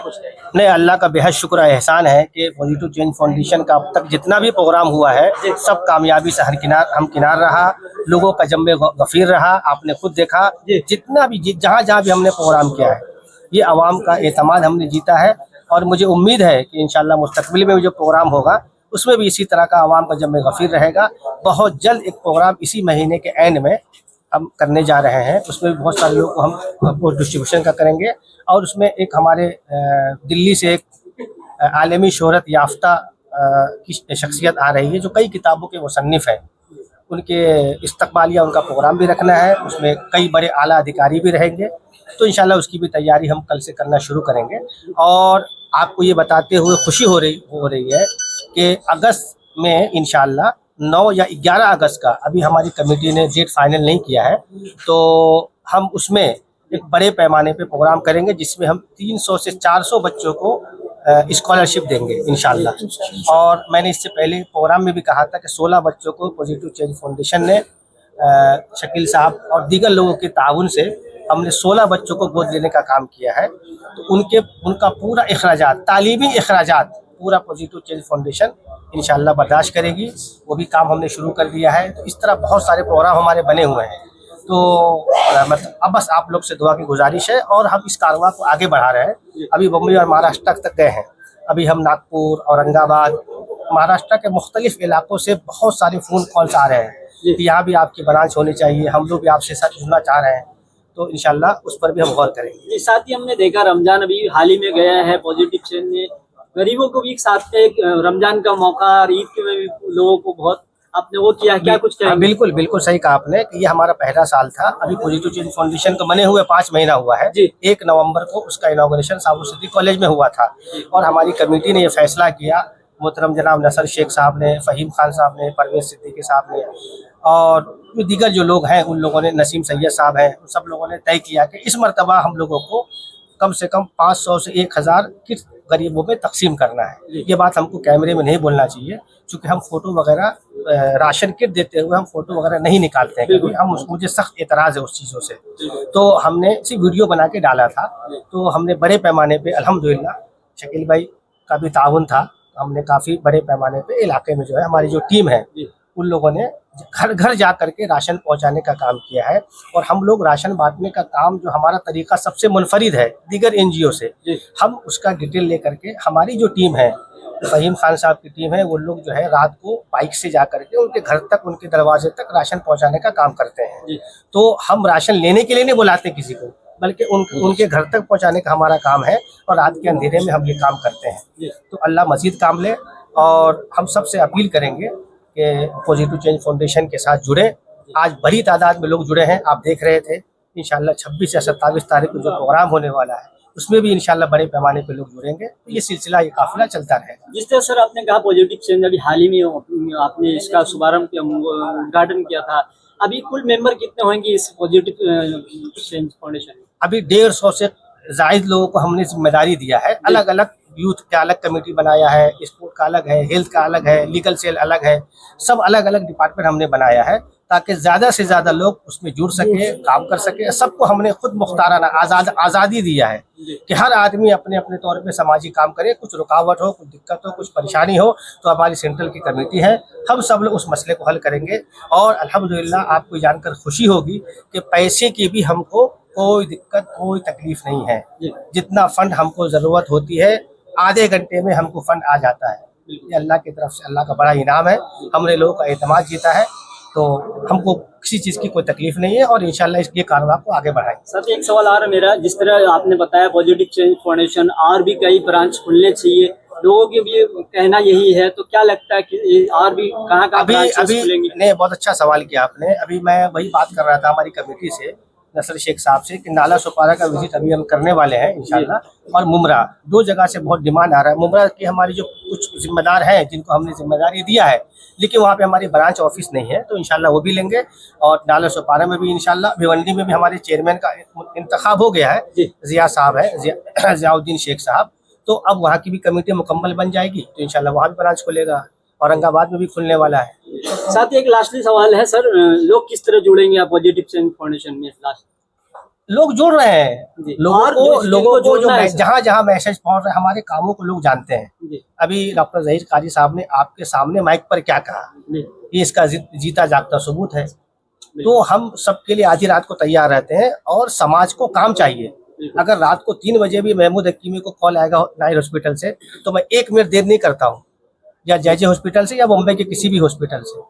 नहीं, अल्लाह का बेहद शुक्र एहसान है कि पॉजिटिव चेंज फाउंडेशन का अब तक जितना भी प्रोग्राम हुआ है सब कामयाबी से हमकिनार रहा, लोगों का जम्बे गफीर रहा। आपने खुद देखा जितना भी जहाँ जहाँ भी हमने प्रोग्राम किया है ये आवाम का एतमाद हमने जीता है। और मुझे उम्मीद है कि इंशाल्लाह मुस्तकबिल में भी जो प्रोग्राम होगा उसमें भी इसी तरह का आवाम का जम्बे गफीर रहेगा। बहुत जल्द एक प्रोग्राम इसी महीने के एंड में हम करने जा रहे हैं, उसमें भी बहुत सारे लोग को हम डिस्ट्रीब्यूशन का करेंगे। और उसमें एक हमारे दिल्ली से एक आलमी शोहरत याफ्ता की शख्सियत आ रही है जो कई किताबों के मुसन्निफ़ हैं, उनके इस्तकबालिया उनका प्रोग्राम भी रखना है। उसमें कई बड़े आला अधिकारी भी रहेंगे, तो इंशाल्लाह उसकी भी तैयारी हम कल से करना शुरू करेंगे। और आपको ये बताते हुए खुशी हो रही है कि अगस्त में इंशाल्लाह 9 या 11 अगस्त का, अभी हमारी कमेटी ने डेट फाइनल नहीं किया है, तो हम उसमें एक बड़े पैमाने पे प्रोग्राम करेंगे जिसमें हम 300 से 400 बच्चों को स्कॉलरशिप देंगे इंशाल्लाह। और मैंने इससे पहले प्रोग्राम में भी कहा था कि 16 बच्चों को पॉजिटिव चेंज फाउंडेशन ने शकील साहब और दीगर लोगों के ताउन से हमने 16 बच्चों को गोद लेने का काम किया है। तो उनका पूरा अखराजात, तालीमी अखराजात पूरा पॉजिटिव चेंज फाउंडेशन इंशाल्लाह बर्दाश्त करेगी। वो भी काम हमने शुरू कर दिया है। तो इस तरह बहुत सारे प्रोग्राम हमारे बने हुए हैं। तो मतलब अब बस आप लोग से दुआ की गुजारिश है और हम इस कारवां को आगे बढ़ा रहे हैं। अभी बम्बई और महाराष्ट्र तक गए हैं, अभी हम नागपुर, औरंगाबाद, महाराष्ट्र के मुख्तलिफ इलाकों से बहुत सारे फ़ोन कॉल्स आ रहे हैं कि यहाँ भी आपकी ब्रांच होनी चाहिए, हम लोग भी आपसे साथ जुड़ना चाह रहे हैं। तो इंशाल्लाह उस पर भी हम गौर करेंगे। साथ ही हमने देखा रमजान अभी हाल ही में गया है, पॉजिटिव चेंज ने गरीबों को भी एक साथ रमजान का मौका, ईद के में भी लोगों को बहुत आपने वो किया, क्या कुछ कहेंगे? बिल्कुल बिल्कुल सही कहा आपने कि ये हमारा पहला साल था। अभी पॉजिटिव चेंज फाउंडेशन को बने हुए 5 महीना हुआ है। 1 नवंबर को उसका इनॉग्रेशन साबुर सिद्दीक कॉलेज में हुआ था और हमारी कमेटी ने ये फैसला किया, मोहतरम जनाब नसर शेख साहब ने, फ़हीम खान साहब ने, परवेज सिद्दीकी साहब ने और दीगर जो लोग हैं उन लोगों ने, नसीम सैयद साहब हैं, उन सब लोगों ने तय किया कि इस मरतबा हम लोगों को कम से कम 500 से 1000 किट गरीबों में तकसीम करना है। ये बात हमको कैमरे में नहीं बोलना चाहिए क्योंकि हम फ़ोटो वगैरह राशन किट देते हुए हम फ़ोटो वगैरह नहीं निकालते हैं क्योंकि मुझे सख्त एतराज़ है उस चीज़ों से। तो हमने सिर्फ वीडियो बना के डाला था। तो हमने बड़े पैमाने पे अल्हम्दुलिल्लाह शकील भाई का भी ताउन था, हमने काफ़ी बड़े पैमाने पे इलाके में जो है हमारी जो टीम है उन लोगों ने घर घर जा करके राशन पहुंचाने का काम किया है। और हम लोग राशन बांटने का काम, जो हमारा तरीका सबसे मुनफरिद है दीगर NGO से, हम उसका डिटेल लेकर के हमारी जो टीम है, फ़हीम खान साहब की टीम है, वो लोग जो है रात को बाइक से जा करके उनके घर तक, उनके दरवाजे तक राशन पहुंचाने का काम करते हैं। तो हम राशन लेने के लिए नहीं बुलाते किसी को, बल्कि उनके घर तक पहुंचाने का हमारा काम है और रात के अंधेरे में हम ये काम करते हैं। तो अल्लाह मज़ीद काम ले। और हम सबसे अपील करेंगे कि पॉजिटिव चेंज फाउंडेशन के साथ जुड़े। आज बड़ी तादाद में लोग जुड़े हैं, आप देख रहे थे। इंशाल्लाह 26 या 27 तारीख को जो प्रोग्राम होने वाला है उसमें भी इंशाल्लाह बड़े पैमाने पे लोग जुड़ेंगे। तो ये सिलसिला, ये काफिला चलता रहेगा। जिस तरह सर आपने कहा पॉजिटिव चेंज अभी हाल ही में आपने इसका शुभारंभ किया, उद्घाटन किया था, अभी कुल मेंबर कितने होंगे इस पॉजिटिव चेंज फाउंडेशन में? अभी 150 से जायद लोगों को हमने जिम्मेदारी दिया है। अलग अलग यूथ का अलग कमेटी बनाया है, स्पोर्ट का अलग है, हेल्थ का अलग है, लीगल सेल अलग है, सब अलग अलग डिपार्टमेंट हमने बनाया है ताकि ज़्यादा से ज़्यादा लोग उसमें जुड़ सके, काम कर सके। सबको हमने खुद मुख्ताराना आज़ादी दिया है कि हर आदमी अपने अपने तौर पे समाजी काम करे। कुछ रुकावट हो, कुछ दिक्कत हो, कुछ परेशानी हो तो हमारी सेंट्रल की कमेटी है, हम सब लोग उस मसले को हल करेंगे। और अल्हम्दुलिल्लाह आपको जानकर खुशी होगी कि पैसे की भी हमको कोई दिक्कत, कोई तकलीफ नहीं है। जितना फंड हमको ज़रूरत होती है आधे घंटे में हमको फंड आ जाता है। ये अल्लाह की तरफ से अल्लाह का बड़ा इनाम है, हमने लोगों का एतमाद जीता है। तो हमको किसी चीज़ की कोई तकलीफ नहीं है और इंशाल्लाह ये कारवां को आगे बढ़ाएंगे। सर एक सवाल आ रहा है मेरा, जिस तरह आपने बताया पॉजिटिव चेंज फाउंडेशन और भी कई ब्रांच खुलने चाहिए, लोगों के भी कहना यही है, तो क्या लगता है कि और भी कहाँ खुलेंगे? नहीं, बहुत अच्छा सवाल किया आपने। अभी मैं वही बात कर रहा था हमारी कमेटी से, नसर शेख साहब से, कि नाला सुपारा का विजिट अभी हम करने वाले हैं इंशाल्लाह। और मुमरा, 2 जगह से बहुत डिमांड आ रहा है। मुमरा की हमारी जो कुछ जिम्मेदार हैं जिनको हमने जिम्मेदारी दिया है, लेकिन वहाँ पे हमारी ब्रांच ऑफिस नहीं है, तो इंशाल्लाह वो भी लेंगे। और नाला सुपारा में भी इंशाल्लाह, भिवंडी में भी हमारे चेयरमैन का इंतखाब हो गया है, जिया साहब है, जियाउद्दीन शेख साहब। तो अब वहाँ की भी कमेटी मुकम्मल बन जाएगी तो इंशाल्लाह वहाँ भी ब्रांच खुलेगा। औरंगाबाद में भी खुलने वाला है। साथ ही एक लास्टली सवाल है सर, लोग किस तरह जुड़ेंगे आप पॉजिटिव चेंज फाउंडेशन में? लास्ट लोग जुड़ रहे हैं, जी। लोगों और को देश लोगों को को जो जोड़ना है सर। जहाँ जहाँ मैसेज पहुंच रहे हैं, हमारे कामों को लोग जानते हैं। जी अभी डॉक्टर जहीर काजी साहब ने आपके सामने माइक पर क्या कहा, जी ये इसका जीता जागता सबूत है। तो बिल्कुल हम सबके लिए आधी रात को तैयार रहते हैं, और समाज को काम चाहिए। बिल्कुल। अगर रात को 3 बजे भी महमूद हकीमी को कॉल आएगा नायर हॉस्पिटल से, तो मैं 1 मिनट देर नहीं करता हूँ, या जे हॉस्पिटल से या बॉम्बे के किसी भी हॉस्पिटल से,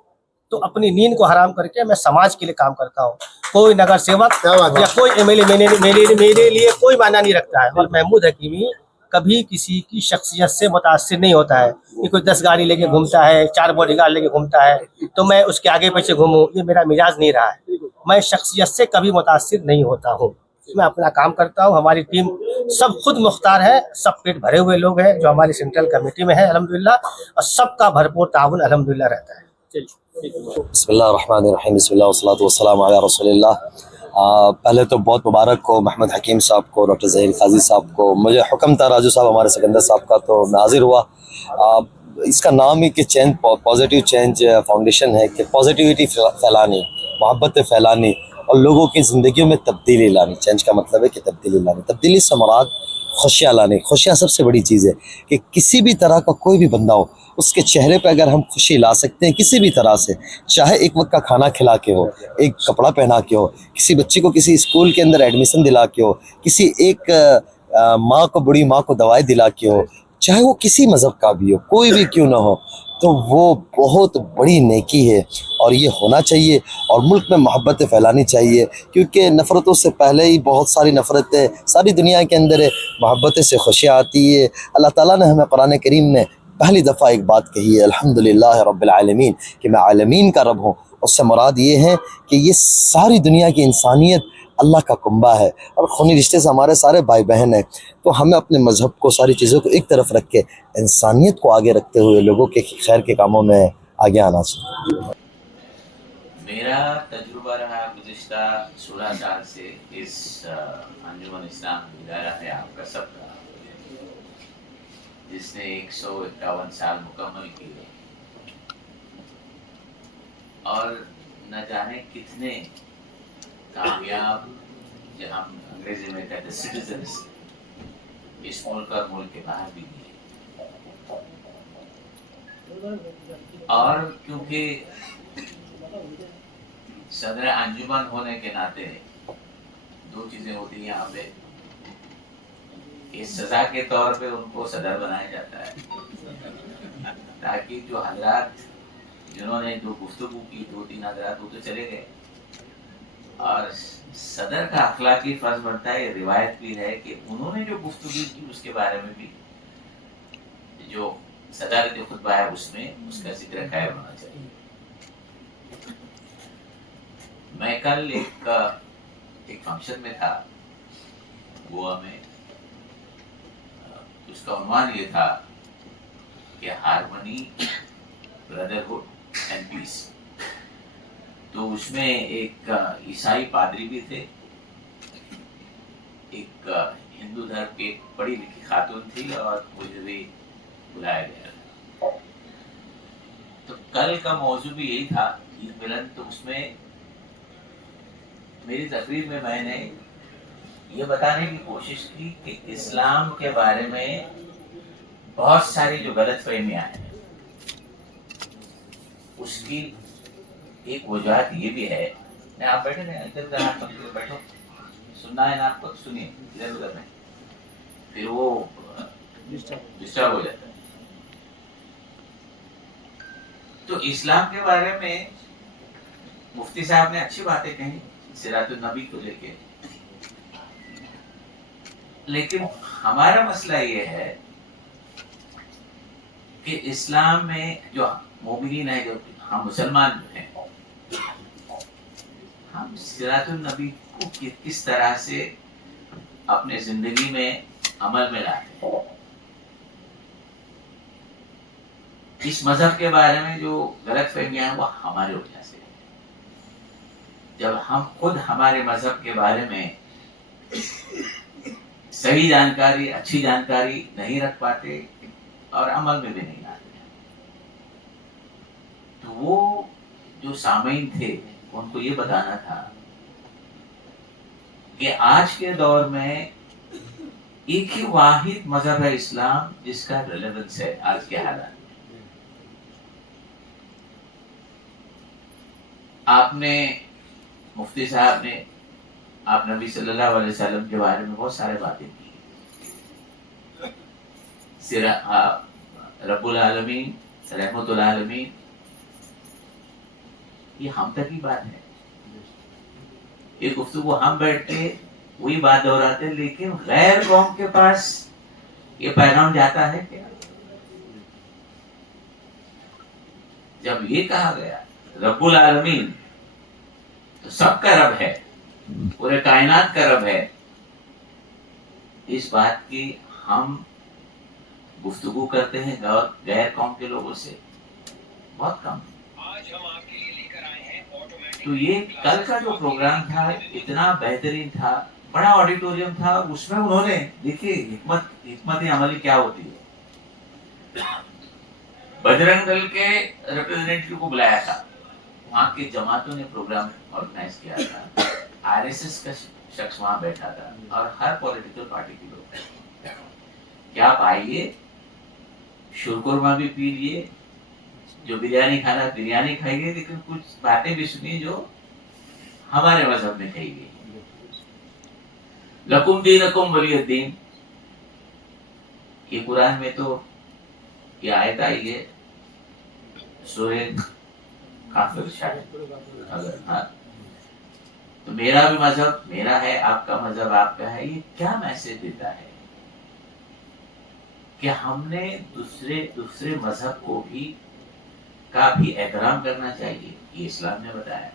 तो अपनी नींद को हराम करके मैं समाज के लिए काम करता हूँ। कोई नगर सेवक या कोई एमएलए मेरे लिए कोई मायना नहीं रखता है। और महमूद हकीमी कभी किसी की शख्सियत से मुतासिर नहीं होता है कि कोई 10 गाड़ी लेके घूमता है, 4 बॉडीगार्ड लेके घूमता है तो मैं उसके आगे पीछे घूमूं, ये मेरा मिजाज नहीं रहा है। मैं शख्सियत से कभी मुतासिर नहीं होता हूँ, मैं अपना काम करता हूँ। हमारी टीम सब खुद मुख्तार है, सब पेट भरे हुए लोग हैं जो हमारी सेंट्रल कमेटी में है अल्हम्दुलिल्लाह, और सबका भरपूर ताउन अल्हम्दुलिल्लाह रहता है। बिस्मिल्लाहिर्रहमानिर्रहीम, बिस्मिल्लाह वस्सलातु वस्सलामु अला रसूलिल्लाह। पहले तो बहुत मुबारक हो महमूद हकीम साहब को, डॉक्टर ज़हीर काजी साहब को। मुझे हुक्म था राजू साहब हमारे सिकंदर साहब का, तो मैं हाजिर हुआ। इसका नाम ही कि चेंज पॉजिटिव चेंज फाउंडेशन है, कि पॉजिटिविटी फैलानी, मोहब्बत फैलानी और लोगों की ज़िंदगियों में तब्दीली लानी। चेंज का मतलब है कि तब्दीली लानी, तब्दीली से मुराद खुशियाँ लानी। खुशियाँ सबसे बड़ी चीज़ है कि किसी भी तरह का कोई भी बंदा हो, उसके चेहरे पे अगर हम खुशी ला सकते हैं किसी भी तरह से, चाहे एक वक्त का खाना खिला के हो, एक कपड़ा पहना के हो, किसी बच्चे को किसी स्कूल के अंदर एडमिशन दिला के हो, किसी एक माँ को, बूढ़ी माँ को दवाई दिला के हो, चाहे वो किसी मज़हब का भी हो, कोई भी क्यों ना हो, तो वो बहुत बड़ी नेकी है और ये होना चाहिए। और मुल्क में मोहब्बतें फैलानी चाहिए, क्योंकि नफ़रतों से पहले ही बहुत सारी नफ़रतें सारी दुनिया के अंदर है, मोहब्बतें से खुशियाँ आती है। अल्लाह ताला ने हमें कुरान करीम में पहली दफ़ा एक बात कही है, अल्हम्दुलिल्लाह रब्बिल आलमीन, कि मैं आलमीन का रब हूँ। उससे मुराद ये है कि ये सारी दुनिया की इंसानियत अल्लाह का कुंबा है और खूनी रिश्ते से हमारे सारे भाई बहन हैं। तो हमें अपने मज़हब को, सारी चीज़ों को एक तरफ रख के इंसानियत को आगे रखते हुए लोगों के खैर के कामों में आगे आना चाहिए। मेरा तजुर्बा रहा गुज़िश्ता 16 साल से इस अंजुमन इस्लाम इदारा है आपका सबका, जिसने 151 साल मुकम्मल किए और न जाने कितने कामयाब, जो हम अंग्रेजी में कहते सिटीजन्स, इस मुल्क और मुल्क के बाहर भी दिए। और क्योंकि सदर अंजुमन होने के नाते 2 चीजें होती हैं यहाँ पे, इस सजा के तौर पे उनको सदर बनाया जाता है, ताकि जो हजरात जिन्होंने जो गुफ्तगू की, 2-3 हजरात वो तो चले गए, और सदर का अखलाकी फर्ज बनता है, रिवायत भी है कि उन्होंने जो गुफ्तगू की उसके बारे में भी जो सदर जो खुतबा है उसमें उसका जिक्र कायम होना चाहिए। मैं कल एक फंक्शन में था गोवा में, उसका उन्वान ये था कि हारमोनी, ब्रदरहुड एंड पीस। तो उसमें एक ईसाई पादरी भी थे, एक हिंदू धर्म की एक पढ़ी लिखी खातून थी, और मुझे भी बुलाया गया था। तो कल का मौजू भी यही था, ईद मिलन। तो उसमें मेरी तकरीर में मैंने ये बताने की कोशिश की कि इस्लाम के बारे में बहुत सारी जो गलत फहमियाँ हैं, उसकी एक वजह ये भी है। नहीं, आप बैठे नहीं, इधर उधर हाथ पकड़ के बैठो, सुनना है ना आपको, सुनिए, इधर उधर में, फिर वो डिस्टर्ब हो जाता है। तो इस्लाम के बारे में मुफ्ती साहब ने अच्छी बातें कही सिरातुन नबी को लेके, लेकिन हमारा मसला ये है कि इस्लाम में जो मोमिनीन है, जो हम मुसलमान हैं, हम सिरातुन नबी को किस तरह से अपने जिंदगी में अमल में लाते हैं। इस मजहब के बारे में जो गलत फहमियां हैं वो हमारे वजह से है। जब हम खुद हमारे मजहब के बारे में सही जानकारी, अच्छी जानकारी नहीं रख पाते और अमल में भी नहीं लाते, तो वो जो सामीन थे उनको ये बताना था کہ آج کے دور میں ایک ہی واحد مذہب ہے اسلام جس کا ریلیونس ہے آج کے حالات. آپ نے مفتی صاحب نے آپ نبی صلی اللہ علیہ وسلم کے بارے میں بہت سارے باتیں کی. رب العالمین رحمت العالمین یہ ہم تک ہی بات ہے. یہ گفتگو ہم بیٹھ کے وہی بات دہراتے ہیں، لیکن غیر قوم کے پاس یہ پیغام جاتا ہے کیا؟ جب یہ کہا گیا رب العالمین تو سب کا رب ہے، پورے کائنات کا رب ہے، اس بات کی ہم گفتگو کرتے ہیں غیر قوم کے لوگوں سے بہت کم. تو یہ کل کا جو پروگرام تھا اتنا بہترین تھا، بڑا آڈیٹوریم تھا. اس میں انہوں نے دیکھیے حکمت عملی کیا ہوتی ہے. بجرنگ دل کے ریپرزینٹیٹیو کو بلایا تھا، وہاں کی جماعتوں نے پروگرام آرگنائز کیا تھا، RSS کا شخص وہاں بیٹھا تھا اور ہر پولیٹیکل پارٹی کے لوگ. کہ آپ آئیے، شورخرما بھی پی لیے، جو بریانی کھانا بریانی کھائیے، لیکن کچھ باتیں بھی سنیے جو ہمارے مذہب میں کہی گئی. لکم دینکم ولی الدین، یہ قرآن میں تو یہ آیت آئی ہے سورہ کافر شاید. ہاں تو میرا بھی مذہب میرا ہے، آپ کا مذہب آپ کا ہے. یہ کیا میسج دیتا ہے کہ ہم نے دوسرے مذہب کو بھی کا بھی احترام کرنا چاہیے. یہ اسلام نے بتایا.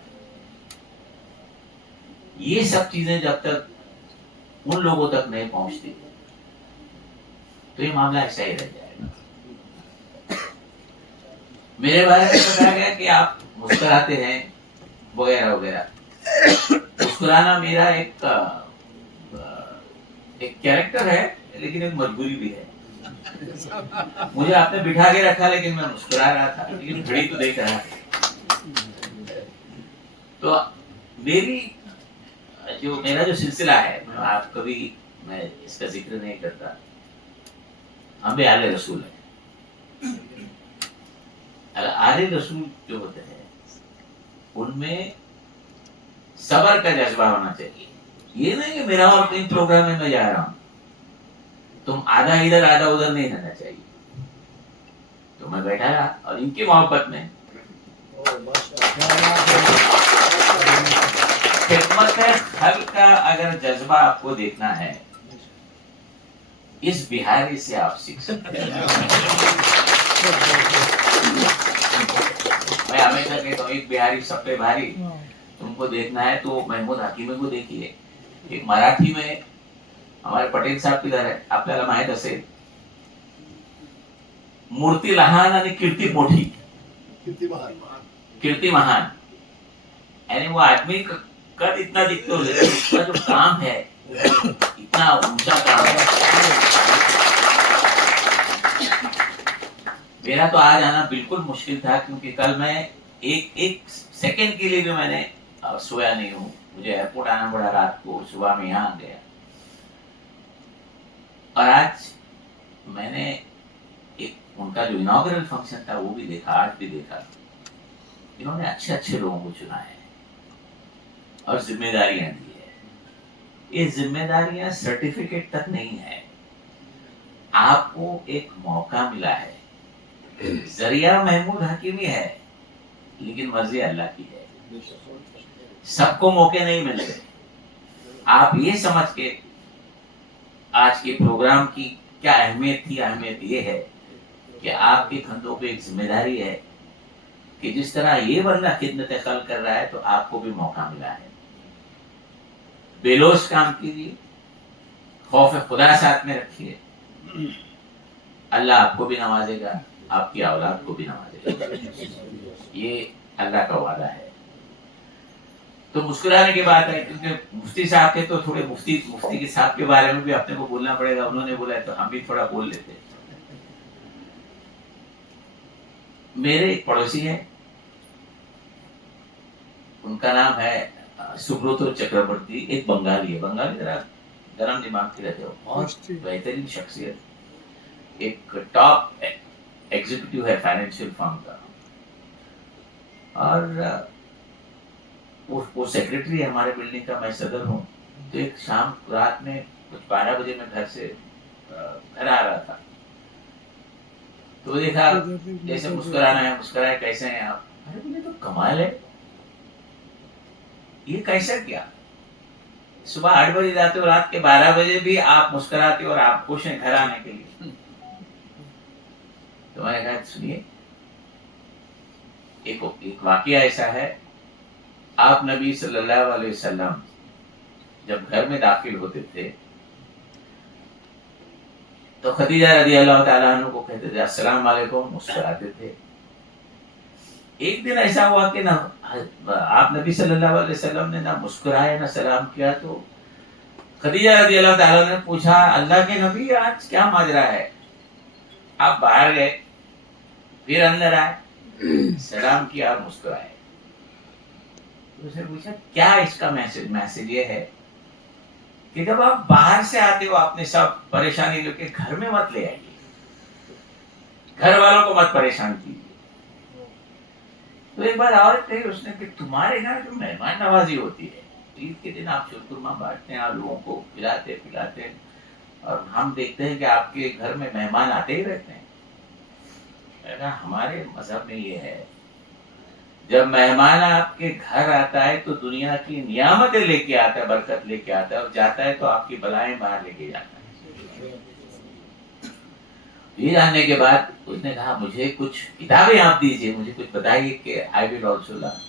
یہ سب چیزیں جب تک ان لوگوں تک نہیں پہنچتی تو یہ معاملہ ایسا ہی رہ جائے گا. میرے بارے میں بتایا گیا کہ آپ مسکراتے ہیں وغیرہ وغیرہ. مسکرانا میرا ایک کیریکٹر ہے، لیکن ایک مجبوری بھی ہے. مجھے آپ نے بٹھا کے رکھا لیکن میں مسکرا رہا تھا، لیکن گھڑی تو دیکھ رہا تھا. تو میرا جو سلسلہ ہے، آپ کبھی میں اس کا ذکر نہیں کرتا. ہم بھی آل رسول ہیں. آل رسول جو ہوتے ہیں ان میں صبر کا جذبہ ہونا چاہیے. یہ نہیں کہ میرا اور کہیں پروگرام میں میں جا رہا ہوں، تم آدھا ادھر آدھا ادھر نہیں رہنا چاہیے. تو میں بیٹھا رہا اور ان کی محبت میں خدمت خلق کا اگر جذبہ آپ کو دیکھنا ہے، اس بہاری سے آپ سیکھ سکتے ہیں. میں ہمیشہ کہتا ہوں ایک بہاری سب پہ بھاری. تم کو دیکھنا ہے تو محمود حکیمی کو دیکھیے. ایک مراٹھی میں हमारे पटेल साहेब किधर आहे आपल्याला माहित असेल. मूर्ती लहान आणि कीर्ती मोठी, कीर्ती महान. यानी वो आदमी कद इतना दिखते हो, लेकिन उसका जो काम है इतना ऊंचा काम है. मेरा तो आज आना बिल्कुल मुश्किल था, क्योंकि कल मैं एक सेकंड के लिए भी मैंने सोया नहीं हूँ. मुझे एयरपोर्ट आना पड़ा रात को, सुबह में यहाँ आ गया. और आज मैंने एक उनका जो इनॉग्रल फंक्शन था वो भी देखा, आज भी देखा. इन्होंने अच्छे अच्छे लोगों को चुना है और जिम्मेदारियां दी है. ये जिम्मेदारियां सर्टिफिकेट तक नहीं है, आपको एक मौका मिला है. जरिया महमूद हकीमी है, लेकिन मर्जी अल्लाह की है. सबको मौके नहीं मिलते. आप ये समझ के आज के प्रोग्राम की क्या अहमियत थी, अहमियत ये है कि आपके कंधों पे एक जिम्मेदारी है कि जिस तरह ये बंदा खिदमत खल्क कर रहा है, तो आपको भी मौका मिला है. बेलोस काम कीजिए, खौफ खुदा साथ में रखिए. अल्लाह आपको भी नवाजेगा, आपकी औलाद को भी नवाजेगा. ये अल्लाह का वादा है. तो मुस्कुराने की बात है, क्योंकि मुफ्ती साहब थे तो थोड़े मुफ्ती के साहब के बारे में भी अपने को बोलना पड़ेगा. उन्होंने बोला तो हम भी थोड़ा बोल लेते. मेरे एक पड़ोसी है, उनका नाम है सुब्रतो चक्रवर्ती एक बंगाली है, बंगाली जरा गरम दिमाग के रहते हो, बहुत बेहतरीन शख्सियत, एक टॉप एग्जीक्यूटिव है फाइनेंशियल फर्म का, और वो सेक्रेटरी है हमारे बिल्डिंग का, मैं सदर हूँ। तो एक शाम रात में कुछ 12 बजे मैं घर से घर आ रहा था, तो देखा जैसे मुस्कुराना है, मुस्कुराए, कैसे हैं आप? अरे बोले तो कमाल है, ये कैसा क्या? सुबह 8 बजे जाते हो, रात के 12 बजे भी आप मुस्कुराते हो और आप खुश हैं घर आने के लिए। तो मैंने कहा सुनिए, एक वाकया ऐसा है, आप नबी सल्लल्लाहु अलैहि वसल्लम जब घर में दाखिल होते थे तो खदीजा रज़ी अल्लाह ताला अन्हा को कहते थे अस्सलाम वालेकुम, मुस्कुराते थे। एक दिन ऐसा हुआ कि ना आप नबी सल्लल्लाहु अलैहि वसल्लम ने ना मुस्कुराया ना सलाम किया, तो खदीजा रज़ी अल्लाह ताला ने पूछा अल्लाह के नबी आज क्या माजरा है? आप बाहर गए, फिर अंदर आए, सलाम किया और मुस्कुराए। तो उसने पूछा क्या इसका मैसेज ये है कि जब आप बाहर से आते हो अपने सब परेशानी लेके घर में मत ले आइए, घर वालों को मत परेशान कीजिए। तो एक बार और कही उसने कि तुम्हारे घर जो मेहमान नवाजी होती है, ईद के दिन आप शुरकुरमा बांटते हैं, आप लोगों को खिलाते पिलाते, और हम देखते हैं कि आपके घर में मेहमान आते ही रहते हैं। हमारे मजहब में ये है, जब मेहमान आपके घर आता है तो दुनिया की नियामतें लेके आता है, बरकत लेके आता है, और जाता है तो आपकी बलाएं बाहर लेके जाता है। ये जानने के बाद उसने कहा मुझे कुछ किताबें आप दीजिए, मुझे कुछ बताइए कि आई विल ऑल्सो लर्न।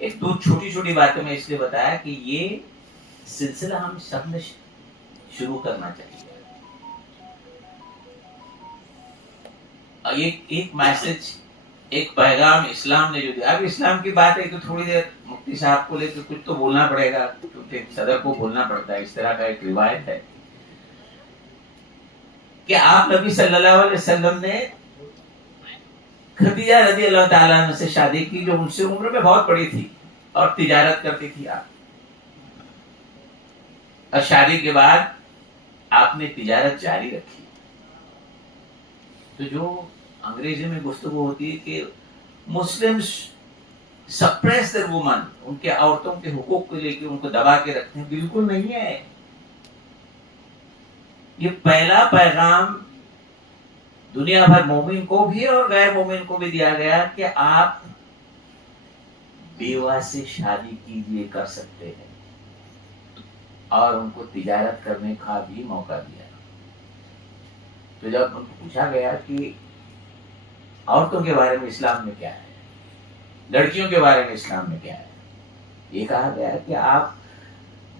एक दो छोटी छोटी बातें मैं इसलिए बताया कि ये सिलसिला हम सब ने शुरू करना चाहिए। एक मैसेज, एक पैगाम इस्लाम ने जो दिया। अब इस्लाम की बात है तो थोड़ी देर मुफ्ती साहब को लेकर कुछ तो बोलना पड़ेगा, क्योंकि सदर को बोलना पड़ता है, इस तरह का एक रिवायत है कि आप नबी सल्लल्लाहु अलैहि वसल्लम ने खदीजा रज़ी अल्लाह ताला अन्हा से शादी की, जो उनसे उम्र में बहुत बड़ी थी और तिजारत करती थी आप। और शादी के बाद आपने तिजारत जारी रखी। तो जो अंग्रेजी में गुफ्तगू होती है कि मुस्लिम्स सप्रेस देयर वुमन, उनके औरतों के हुकूक को लेकर उनको दबा के रखते हैं, बिल्कुल नहीं है। ये पहला पैगाम दुनिया भर मोमिन को भी और गैर मोमिन को भी दिया गया कि आप बेवा से शादी कीजिए, कर सकते हैं, और उनको तिजारत करने का भी मौका दिया। तो जब उनको पूछा गया कि औरतों के बारे में इस्लाम में क्या है, लड़कियों के बारे में इस्लाम में क्या है, ये कहा गया कि आप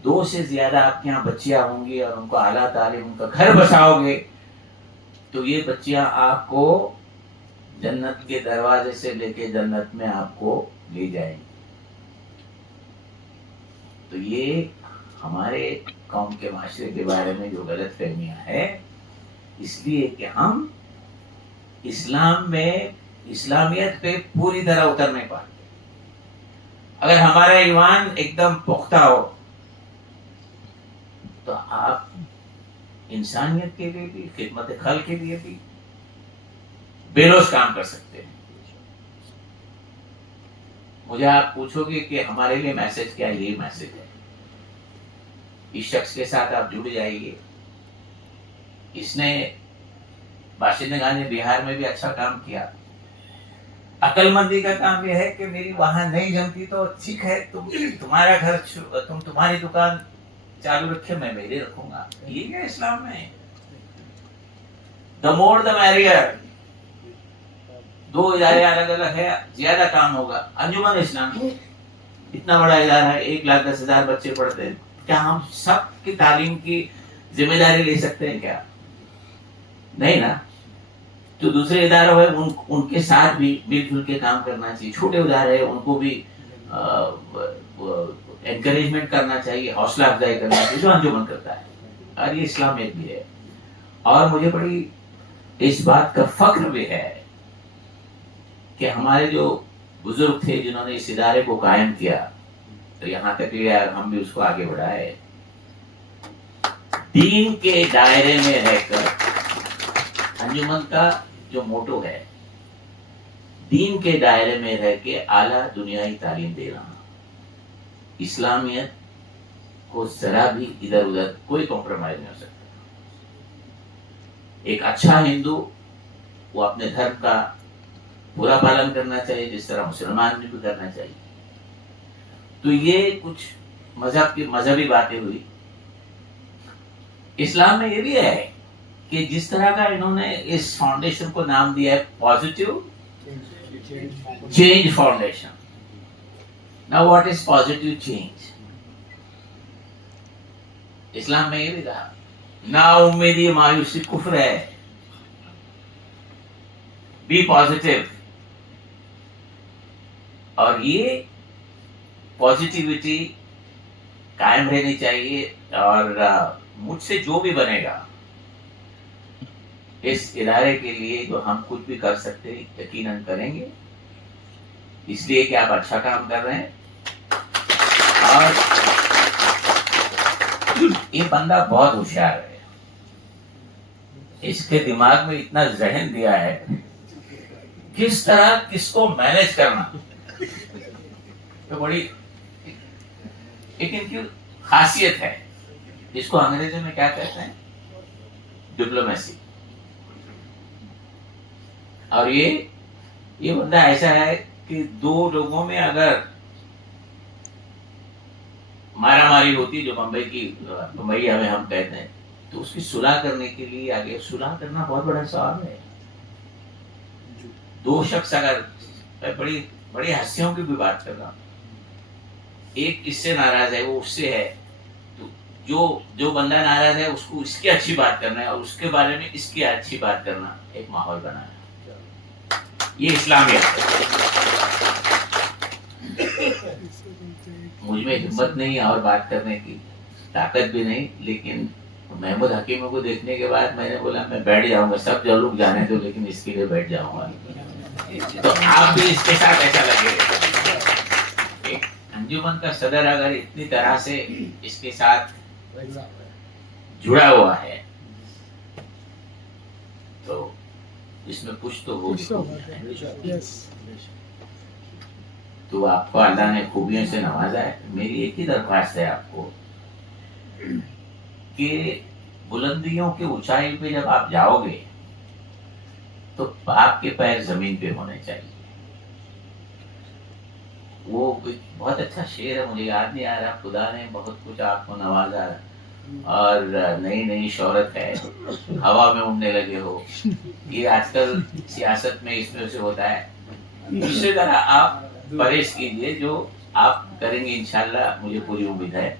2 से ज्यादा आपके यहाँ बच्चियां होंगी और उनको आला तालीम, उनका घर बसाओगे, तो ये बच्चियां आपको जन्नत के दरवाजे से लेके जन्नत में आपको ले जाएंगी। तो ये हमारे कौम के माशरे के बारे में जो गलत फहमियां है, इसलिए कि हम इस्लाम में इस्लामियत पे पूरी तरह उतर नहीं पाते। अगर हमारा ईमान एकदम पुख्ता हो तो आप इंसानियत के लिए भी, खिदमत खल के लिए भी बेलोस काम कर सकते हैं। मुझे आप पूछोगे कि हमारे लिए मैसेज क्या है, ये मैसेज है। इस शख्स के साथ आप जुड़ जाइए। इसने बाशिंदगान ने बिहार में भी अच्छा काम किया। अकलमंदी का काम यह है कि मेरी वहां नहीं जमती तो ठीक है, तुम्हारा घर, तुम तुम्हारी दुकान चालू रखे, मैं मेरे रखूंगा। ये क्या इस्लाम में है? The more the merrier. 2 इदारे अलग अलग है, ज्यादा काम होगा। अंजुमन इस्लाम इतना बड़ा इदारा है, 1,10,000 बच्चे पढ़ते हैं। क्या हम सब की तालीम की जिम्मेदारी ले सकते हैं क्या? नहीं ना। जो दूसरे इदारे हैं उनके साथ भी मिलजुल के काम करना चाहिए। छोटे इदारे हैं उनको भी एनकरेजमेंट करना चाहिए, हौसला अफजाई करना चाहिए, जो अंजुमन करता है। और ये इस्लामियत भी है। और मुझे बड़ी इस बात का फख्र भी है कि हमारे जो बुजुर्ग थे जिन्होंने इस इदारे को कायम किया, तो यहाँ तक कि यार हम भी उसको आगे बढ़ाए। दीन के दायरे में रहकर अंजुमन का जो मोटो है, दीन के दायरे में रह के आला दुनियाई तालीम देना, इस्लामियत को जरा भी इधर उधर कोई कॉम्प्रोमाइज नहीं हो सकता। एक अच्छा हिंदू वो अपने धर्म का पूरा पालन करना चाहिए, जिस तरह मुसलमान भी करना चाहिए। तो ये कुछ मजहबी बातें हुई। इस्लाम में ये भी है कि जिस तरह का इन्होंने इस फाउंडेशन को नाम दिया है positive change foundation. Now what is positive change? इस्लाम में ये भी कहा ना उम्मीदी मायूसी कुफ्र है, बी पॉजिटिव। और ये पॉजिटिविटी कायम रहनी चाहिए। और मुझसे जो भी बनेगा इस इदारे के लिए जो हम कुछ भी कर सकते हैं यकीनन करेंगे, इसलिए कि आप अच्छा काम कर रहे हैं। और ये बंदा बहुत होशियार है, इसके दिमाग में इतना जहन दिया है किस तरह किसको मैनेज करना। तो बड़ी एक इनकी खासियत है, इसको अंग्रेजी में क्या कहते हैं? डिप्लोमेसी। और ये बंदा ऐसा है कि दो लोगों में अगर मारामारी होती, जो मुंबई हमें हम कहते हैं, तो उसकी सुलह करने के लिए आगे सुलह करना बहुत बड़ा सवाल है। दो शख्स अगर, मैं बड़ी हस्तियों की भी बात कर रहा हूं, एक इससे नाराज है, वो उससे है, तो जो बंदा नाराज है उसको इसकी अच्छी बात करना है और उसके बारे में इसकी अच्छी बात करना, एक माहौल बनाना। ये इस्लामियत है। मुझ में हिम्मत नहीं है और बात करने की ताकत भी नहीं, लेकिन महमूद हकीम को देखने के बाद मैंने बोला मैं बैठ जाऊंगा, सब जो लोग जाने दो, लेकिन इसके लिए बैठ जाऊंगा। तो आप भी इसके साथ ऐसा लगेगा। एक अंजुमन का सदर अगर इतनी तरह से इसके साथ जुड़ा हुआ है तो इसमें कुछ तो हो है। तो आपको अल्लाह ने खूबियों से नवाजा है। मेरी एक ही दरख्वास्त है आपको कि बुलंदियों की ऊंचाई पे जब आप जाओगे तो आपके पैर जमीन पे होने चाहिए। वो बहुत अच्छा शेर है, मुझे याद नहीं आ रहा। खुदा ने बहुत कुछ आपको नवाजा और नई नई शोहरत है, हवा में उड़ने लगे हो। ये आजकल सियासत में इसमें से होता है। इससे तरह आप परहेज कीजिए, जो आप करेंगे इंशाल्लाह, मुझे पूरी उम्मीद है।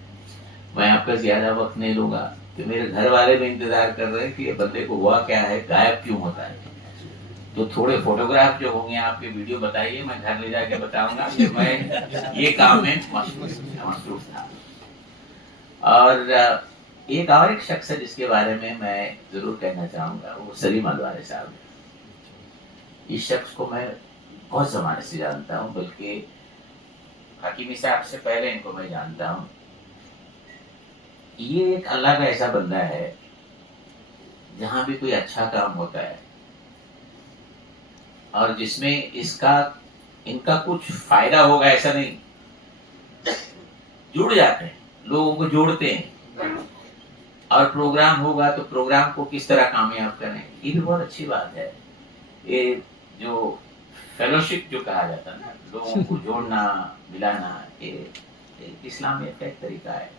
मैं आपका ज्यादा वक्त नहीं लूंगा कि मेरे घर वाले भी इंतजार कर रहे हैं कि ये बंदे को हुआ क्या है, गायब क्यों होता है। तो थोड़े फोटोग्राफ जो होंगे आपके वीडियो बताइए, मैं घर ले जाके बताऊंगा कि मैं ये काम में मसरूफ था। और एक शख्स है जिसके बारे में मैं जरूर कहना चाहूंगा, वो सलीम अलवारी साहब है। इस शख्स को मैं बहुत जमाने से जानता हूँ, बल्कि हकीमी साहब से पहले इनको मैं जानता हूँ। ये एक अल्लाह का ऐसा बंदा है, जहां भी कोई अच्छा काम होता है और जिसमें इनका कुछ फायदा होगा ऐसा नहीं, जुड़ जाते हैं, लोगों को जोड़ते हैं। और प्रोग्राम होगा तो प्रोग्राम को किस तरह कामयाब करें, ये भी बहुत अच्छी बात है। ये जो फेलोशिप जो कहा जाता है ना, लोगों को जोड़ना मिलाना, ये इस्लामियत का एक तरीका है।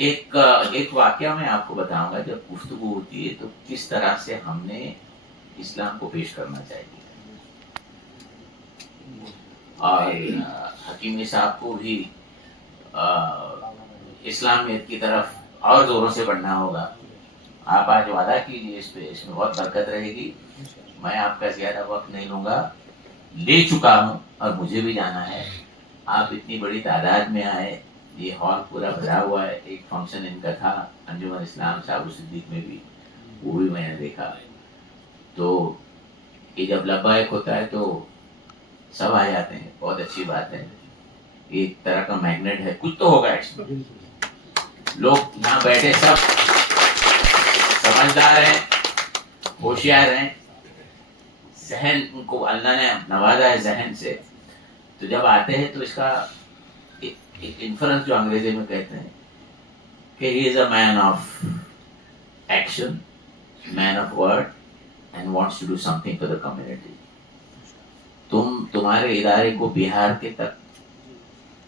एक वाकया मैं आपको बताऊंगा। जब गुफ्तगू होती है तो किस तरह से हमने इस्लाम को पेश करना चाहिए। और हकीमी साहब को भी इस्लामियत की तरफ और जोरों से बढ़ना होगा। आप आज वादा कीजिए इस पे, इसमें बहुत बरकत रहेगी। मैं आपका ज्यादा वक्त नहीं लूंगा, ले चुका हूँ और मुझे भी जाना है। आप इतनी बड़ी तादाद में आए, ये हॉल पूरा भरा हुआ है। एक फंक्शन इनका था अंजुमन इस्लाम साहब सिद्दीक में भी, वो भी मैंने देखा। तो ये जब लब्बाइक होता है तो सब आ जाते हैं, बहुत अच्छी बात है, एक तरह का मैग्नेट है, कुछ तो होगा इसमें। लोग यहाँ बैठे सब समझदार हैं, होशियार हैं, जहन उनको अल्लाह ने नवाजा है जहन से, तो जब आते हैं तो इसका इन्फ्रेंस जो अंग्रेजी में कहते हैं कि he is a man of action, man of word and wants to do something for the community. तुम्हारे इदारे को बिहार के तक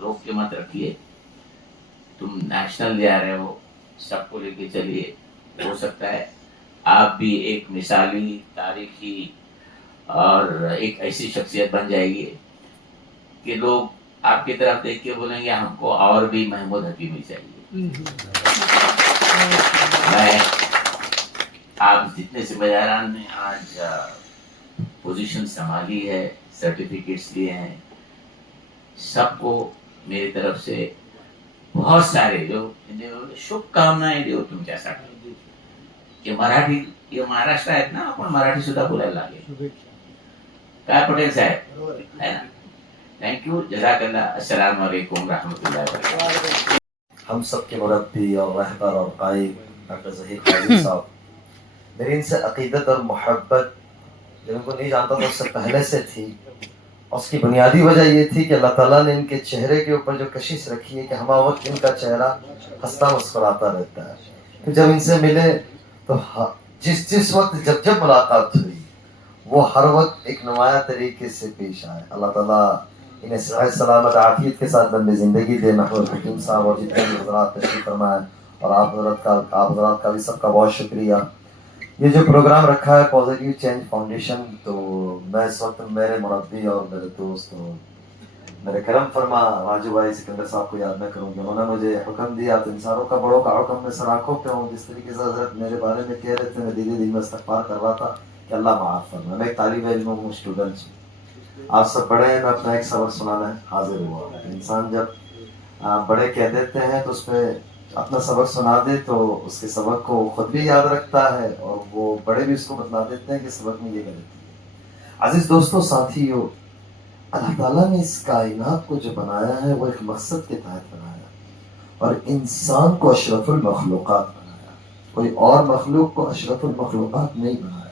रोक के मत रखिए, तुम नेशनल जा रहे हो, सबको लेके चलिए, हो सकता है आप भी एक मिसाली तारीखी और एक ऐसी शख्सियत बन जाएगी कि लोग आपकी तरफ देख के बोलेंगे हमको और भी महमूद हकीमी चाहिए। मैं आप जितने जिम्मेदारान ने आज पोजीशन संभाली है, सर्टिफिकेट्स लिए हैं, सबको मेरी तरफ से बहुत सारे जो शुभकामनाएं देऊ तुमच्या साठी। ये मराठी, ये महाराष्ट्र आहेत ना, आपण मराठी सुद्धा बोलायला लागेल, काय पटेल साहेब, है ना? थैंक यू, जज़ाकल्लाह, अस्सलाम वालेकुम रहमतुल्लाहि व बरकातहू। हम सब के मुरब्बी और रहबर और कायद डॉक्टर ज़हीर काज़ी साहब, मेरी इनसे अकीदत और मोहब्बत जिनको नहीं जानता था उससे पहले से थी। और उसकी बुनियादी वजह ये थी कि अल्लाह ताला ने इनके चेहरे के ऊपर जो कशिश रखी है कि हमा वक्त इनका चेहरा हंसता मुस्कुराता रहता है। तो जब इनसे मिले तो जिस वक्त जब मुलाकात हुई वो हर वक्त एक नुमाया तरीके से पेश आए। अल्लाह ताला इन्हें सेहत सलामत आफियत के साथ लंबी ज़िंदगी दे। महमूद हकीम साहब और जितने भी हज़रात तशरीफ़ फरमाए, और आप हज़रात का भी सबका बहुत शुक्रिया। ये जो प्रोग्राम रखा है पॉजिटिव चेंज फाउंडेशन, तो मैं इस वक्त मेरे मुरब्बी और मेरे दोस्त और मेरे करम फरमा राजू भाई सिकंदर साहब को याद न करूँगी। उन्होंने मुझे हुक्म दिया, तो इंसानों का बड़ों का हुक्म मैं सराखों पे हूँ। जिस तरीके से हज़रत मेरे बारे में कह रहे थे, मैं धीरे धीरे में इस्तग़फ़ार कर रहा था कि अल्लाह माफ़ फरमा। मैं एक तालिब इल्म हूँ, स्टूडेंट हूँ, आप सब बड़े हैं, मैं अपना एक सबक सुनाना हाजिर हुआ। इंसान जब बड़े कह देते हैं तो उसमें अपना सबक सुना दे तो उसके सबक को खुद भी याद रखता है और वो बड़े भी उसको बतला देते हैं कि सबक में ये गलती है। अजीज दोस्तों, साथियों, अल्लाह ताला ने इस कायनात को जो बनाया है वो एक मकसद के तहत बनाया और इंसान को अशरफुल मखलूक़ात बनाया। कोई और मखलूक को अशरफुल मखलूक़ात नहीं बनाया।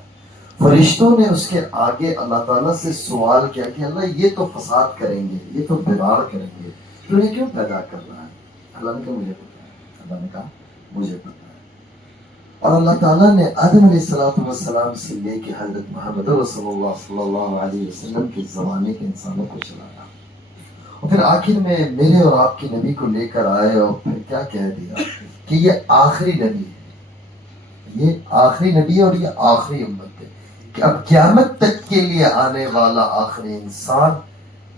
फरिश्तों ने उसके आगे अल्लाह ताला से सवाल किया कि अल्लाह ये तो फसाद करेंगे, ये तो बिगाड़ करेंगे, तो ये क्यों पैदा कर रहा है? अल्लाह ने कहा मुझे पता है। अल्लाह ने कहा मुझे पता है। और अल्लाह ताला ने आदम अलैहिस्सलाम से लेके हज़रत मोहम्मद रसूलुल्लाह सल्लल्लाहु अलैहि वसल्लम के ज़माने के इंसानों को चलाया और फिर आखिर में मेरे और आपके नबी को लेकर आए और फिर क्या कह दिया कि ये आखिरी नबी है, ये आखिरी नबी है और ये आखिरी उम्मत है कि अब क़यामत तक के लिए आने वाला आखिरी इंसान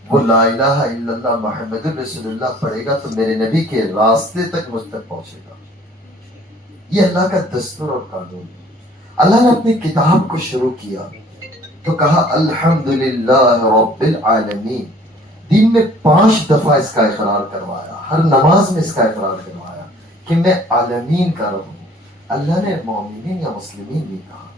वो ला इलाहा इल्लल्लाह मुहम्मदुर रसूलुल्लाह पढ़ेगा तो मेरे नबी के रास्ते तक मुझ तक पहुंचेगा। ये अल्लाह का दस्तूर और कानून है। अल्लाह ने अपनी किताब को शुरू किया तो कहा अल्हम्दुलिल्लाह रब्बिल आलमीन। दिन में 5 दफा इसका इकरार करवाया, हर नमाज में इसका इकरार करवाया कि मैं आलमीन का रब हूँ। अल्लाह ने मोमिनीन या मुस्लिमीन भी कहा।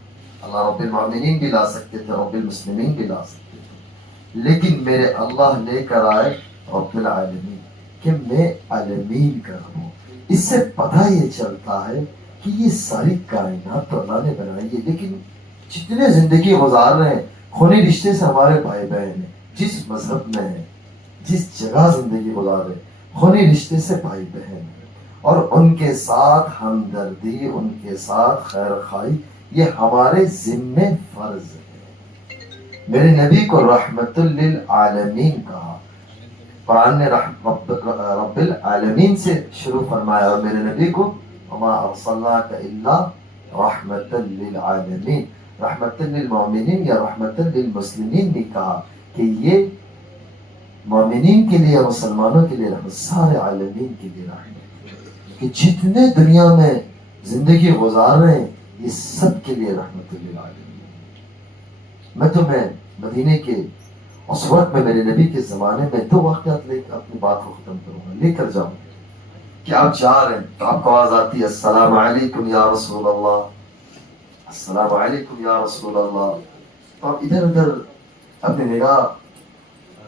अल्लाह रब्बिल मोमिनीन भी ला सकते थे, रब्बिल मुस्लिमीन भी ला सकते थे, लेकिन मेरे अल्लाह लेकर आए रब्बिल आलमीन कि मैं आलमीन का रब हूँ। इससे पता ये चलता है कि ये सारी कायनात तो अल्लाह ने बनाई है, लेकिन जितने जिंदगी गुजार रहे हैं खूनी रिश्ते से हमारे भाई बहन हैं, जिस मजहब में है, जिस जगह जिंदगी गुजार रहे खूनी रिश्ते से भाई बहन हैं और उनके साथ हमदर्दी, उनके साथ खैर खाई ये हमारे जिम्मे फर्ज है। मेरे नबी को रहमतुल लिल आलमीन कहा। कुरान ने रब्बिल आलमीन से शुरू फरमाया और मेरे नबी को वमा अर्सलनाका इल्ला रहमतुल लिल आलमीन, रहमतुल लिल मोमिनीन या रहमतुल लिल मुस्लिमीन भी कहा कि ये मोमिनीन के लिए, मुसलमानों के लिए रहमत, सारे आलमीन के लिए रहमत, कि जितने दुनिया में जिंदगी गुजार रहे हैं ये सब के लिए रहमतुल लिल आलमीन। मैं तुम्हें मदीने के उस वक्त में मेरे नबी के ज़माने में 2 वाक़यात लेकर अपनी बात को ख़त्म करूँगा। लेकर जाऊँ कि आप जा रहे हैं तो आपको आवाज़ आती है अस्सलाम अलैकुम या रसूल अल्लाह, अस्सलाम अलैकुम या रसूल अल्लाह। तो आप इधर उधर अपनी निगाह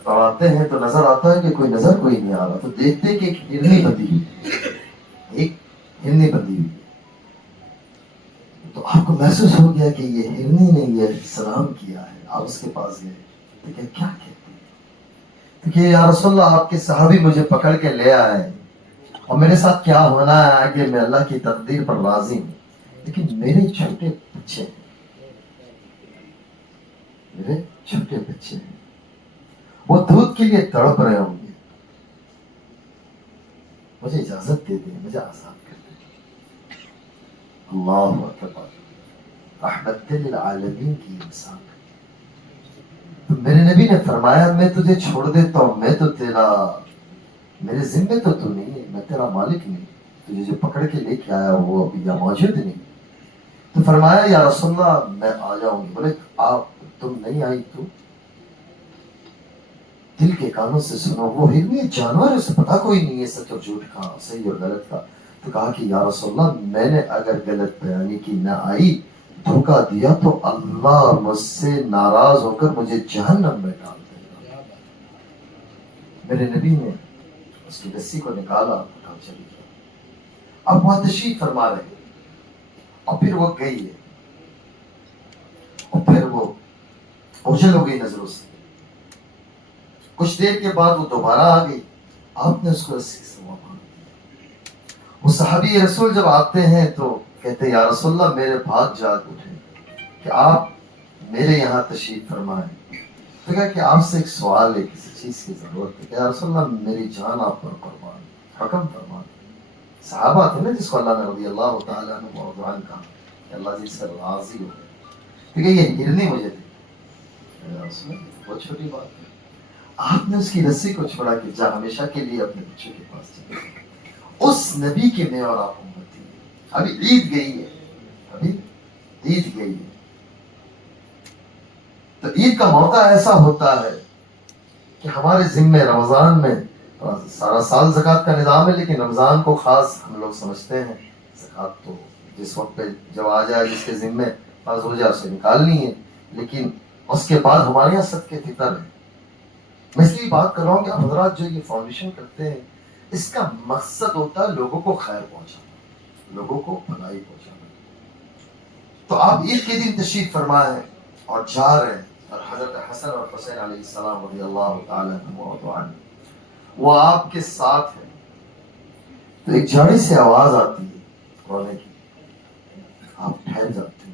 پڑھاتے ہیں تو نظر آتا ہے کہ کوئی نظر کوئی نہیں آ رہا، تو دیکھتے کہ ایک ہرنی بندھی ہوئی، ایک ہرنی بندھی ہوئی، تو آپ کو محسوس ہو گیا کہ یہ ہرنی نے یہ سلام کیا ہے. آپ اس کے پاس گئے تو کیا کہتے ہیں کہ یا رسول اللہ آپ کے صحابی مجھے پکڑ کے لے آئے اور میرے ساتھ کیا ہونا ہے آگے میں اللہ کی تقدیر پر راضی ہوں، لیکن میرے چھوٹے بچے ہیں، میرے چھوٹے بچے ہیں، وہ دودھ کے لیے تڑپ رہے ہوں گے، مجھے اجازت دے دیں، مجھے آزاد کر دیں. اللہ اکبر، رحمت للعالمین کی انسان. تو میرے نبی نے فرمایا میں تجھے چھوڑ دیتا ہوں، میں تو تیرا، میرے ذمے تو نہیں ہے، میں تیرا مالک نہیں، تجھے جو پکڑ کے لے کے آیا وہ ابھی یہاں موجود نہیں. تو فرمایا یا رسول اللہ میں آ جاؤں گی. بولے آپ تم نہیں آئی تو دل کے کانوں سے سنو، وہ ہرنی جانور ہے، اسے پتا کوئی نہیں ہے سچ اور جھوٹ کا، صحیح اور غلط کا. تو کہا کہ یا رسول اللہ میں نے اگر غلط بیانی کی، نہ آئی، دھوکہ دیا تو اللہ مجھ سے ناراض ہو کر مجھے جہنم میں ڈال دے گا. میرے نبی نے اس کی رسی کو نکالا اور کہا چلی گیا. اب وہ تشریف فرما رہے اور پھر وہ گئی ہے اور پھر وہ اوجھل ہو گئی نظروں سے. کچھ دیر کے بعد وہ دوبارہ آ گئی، آپ نے اس کو رسی سے باندھ دیا. وہ صحابی رسول جب آتے ہیں تو کہتے ہیں یا رسول اللہ میرے بھاگ جاگ اٹھے کہ آپ میرے یہاں تشریف فرمائیں. تو کہا کہ آپ سے ایک سوال ہے، کسی چیز کی ضرورت ہے. کہ یا رسول اللہ میری جان آپ پر قربان، حکم فرما. صحابہ تھے نا جس کو اللہ نے رضی اللہ تعالیٰ عنہ وارضان کہا کہ اللہ جی سے راضی ہو گئے. تو کہ یہ ہرنی مجھے تھی، یا رسول اللہ بہت چھوٹی بات ہے. آپ نے اس کی رسی کو چھوڑا کہ جا ہمیشہ کے لیے اپنے بچوں کے پاس چلے. اس نبی کے میں اور آپ امتی ہیں. ابھی عید گئی ہے، ابھی عید گئی ہے، تو عید کا موقع ایسا ہوتا ہے کہ ہمارے ذمے رمضان میں سارا سال زکوٰۃ کا نظام ہے، لیکن رمضان کو خاص ہم لوگ سمجھتے ہیں. زکوٰۃ تو جس وقت پہ جب آ جائے جس کے ذمے فرض ہو جائے اسے نکالنی ہے، لیکن اس کے بعد ہمارے یہاں صدقے فطر ہے. میں اس لیے بات کر رہا ہوں کہ آپ حضرات جو یہ فاؤنڈیشن کرتے ہیں اس کا مقصد ہوتا ہے لوگوں کو خیر پہنچانا، لوگوں کو بھلائی پہنچانا. تو آپ عید کے دن تشریف فرما ہے اور جا رہے ہیں، اور حضرت حسن اور حسین علیہ السلام رضی اللہ تعالیٰ عنہ وہ آپ کے ساتھ ہے. تو ایک جھاڑی سے آواز آتی ہے رونے کی. آپ ٹھہر جاتے ہیں،